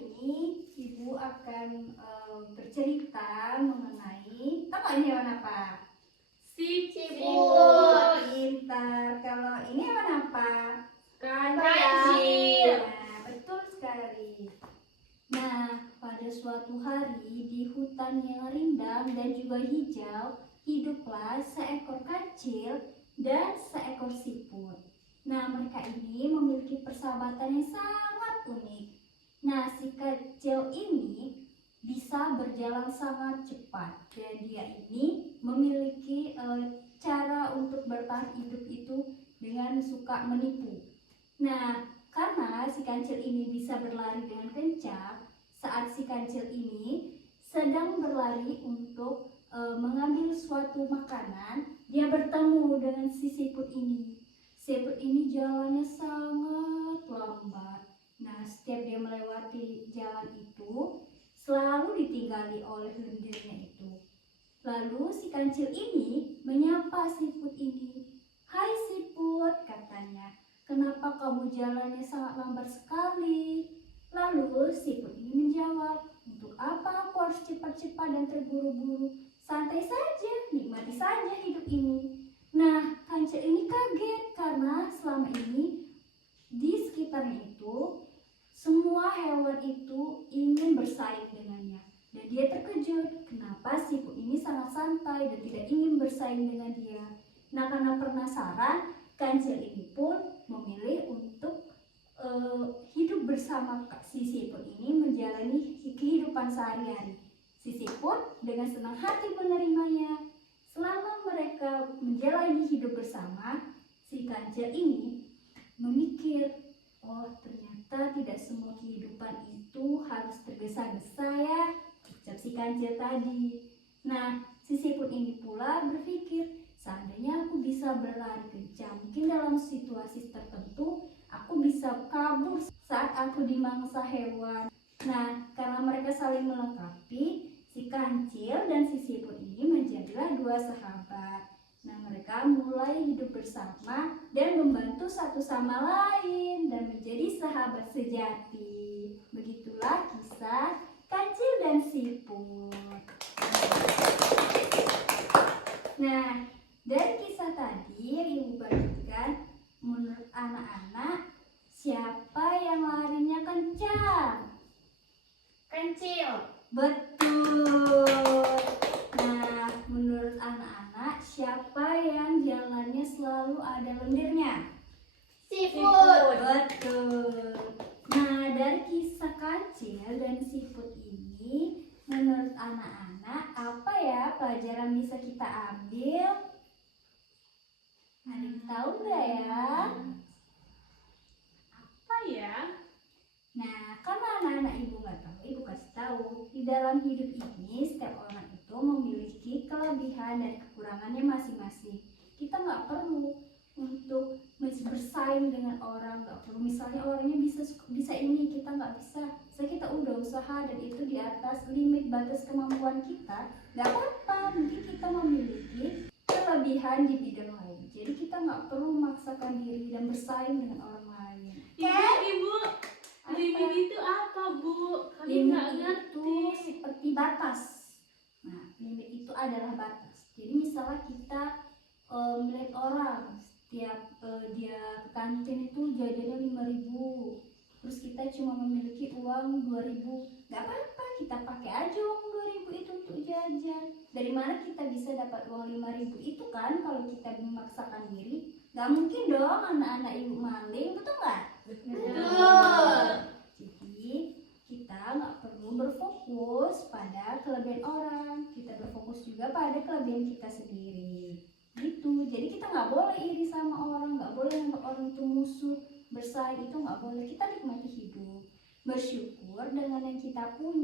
ini Ibu akan bercerita mengenai hewan apa? Siput. Pintar. Kalau ini hewan apa? Kancil. Nah, betul sekali. Nah, pada suatu hari di hutan yang rindang dan juga hijau, hiduplah seekor kancil dan seekor siput. Nah, mereka ini memiliki persahabatan yang sangat unik. Nah, si kancil ini bisa berjalan sangat cepat dan dia ini memiliki cara untuk bertahan hidup itu dengan suka menipu. Nah, karena si kancil ini bisa berlari dengan kencang, saat si kancil ini sedang berlari untuk mengambil suatu makanan, dia bertemu dengan si siput ini. Siput ini jalannya sangat lambat. Nah, setiap dia melewati jalan itu, selalu ditinggali oleh lendirnya itu. Lalu si kancil ini menyapa siput ini. "Hai siput," katanya, "kenapa kamu jalannya sangat lambat sekali?" Lalu siput ini menjawab, "Untuk apa aku harus cepat-cepat dan terburu-buru? Santai saja, nikmati saja hidup ini." Nah, kancil ini kaget karena selama ini di sekitarnya itu semua hewan itu ingin bersaing dengannya. Dan dia terkejut kenapa siput ini sangat santai dan tidak ingin bersaing dengan dia. Nah, karena penasaran, kancil ini pun memilih untuk hidup bersama si siput ini, menjalani kehidupan sehari-hari. Si siput dengan senang hati menerimanya. Selama mereka menjalani hidup bersama, si kancil ini memikir, "Oh, ternyata tidak semua kehidupan itu harus tergesa-gesa ya," ucap si kancil tadi. Nah, si siput ini pula berpikir, "Seandainya aku bisa berlari kencang, mungkin dalam situasi tertentu aku bisa kabur saat aku dimangsa hewan." Nah, karena mereka saling melengkapi, si kancil dan si siput ini menjadilah dua sahabat. Nah, mereka mulai hidup bersama dan membantu satu sama lain dan menjadi sahabat sejati. Begitulah kisah kancil dan siput. Nah, dari kisah tadi yang Ibu bagikan, menurut anak-anak, siapa yang larinya kencang? Kancil. Betul. Nah, menurut anak-anak, siapa yang jalannya selalu ada lendirnya? Siput. Betul. Nah, dari kisah kancil dan siput ini, menurut anak-anak, apa ya pelajaran bisa kita ambil? Ada yang tahu nggak ya? Apa ya? Nah, karena anak-anak Ibu nggak tahu, Ibu kasih tahu. Di dalam hidup ini, setiap orang itu memiliki kelebihan dan kekurangannya masing-masing. Kita nggak perlu untuk bersaing dengan orang, nggak perlu. Misalnya orangnya bisa ini, kita nggak bisa. Kita udah usaha dan itu di atas limit batas kemampuan kita, nggak apa-apa. Mungkin kita memiliki kelebihan di bidang lain. Jadi kita nggak perlu memaksakan diri dan bersaing dengan orang lain. Ibu, limit itu apa, Bu? Kalian nggak Limit itu ngerti. seperti batas. Nah, limit itu adalah batas. Jadi misalnya kita melihat orang setiap dia ke kantin itu jajannya 5.000, terus kita cuma memiliki uang 2.000, nggak apa-apa, kita pakai aja uang 2.000 itu untuk jajan. Dari mana kita bisa dapat uang 5.000 itu kan? Kalau kita memaksakan diri, nggak mungkin dong anak-anak Ibu maling, betul nggak? Betul. Jadi kita nggak perlu berfokus pada kelebihan orang, kita berfokus juga pada kelebihan kita sendiri. Gitu. Jadi kita nggak boleh iri sama orang, nggak boleh anggap orang itu musuh, bersaing itu nggak boleh. Kita nikmati hidup, bersyukur dengan yang kita punya.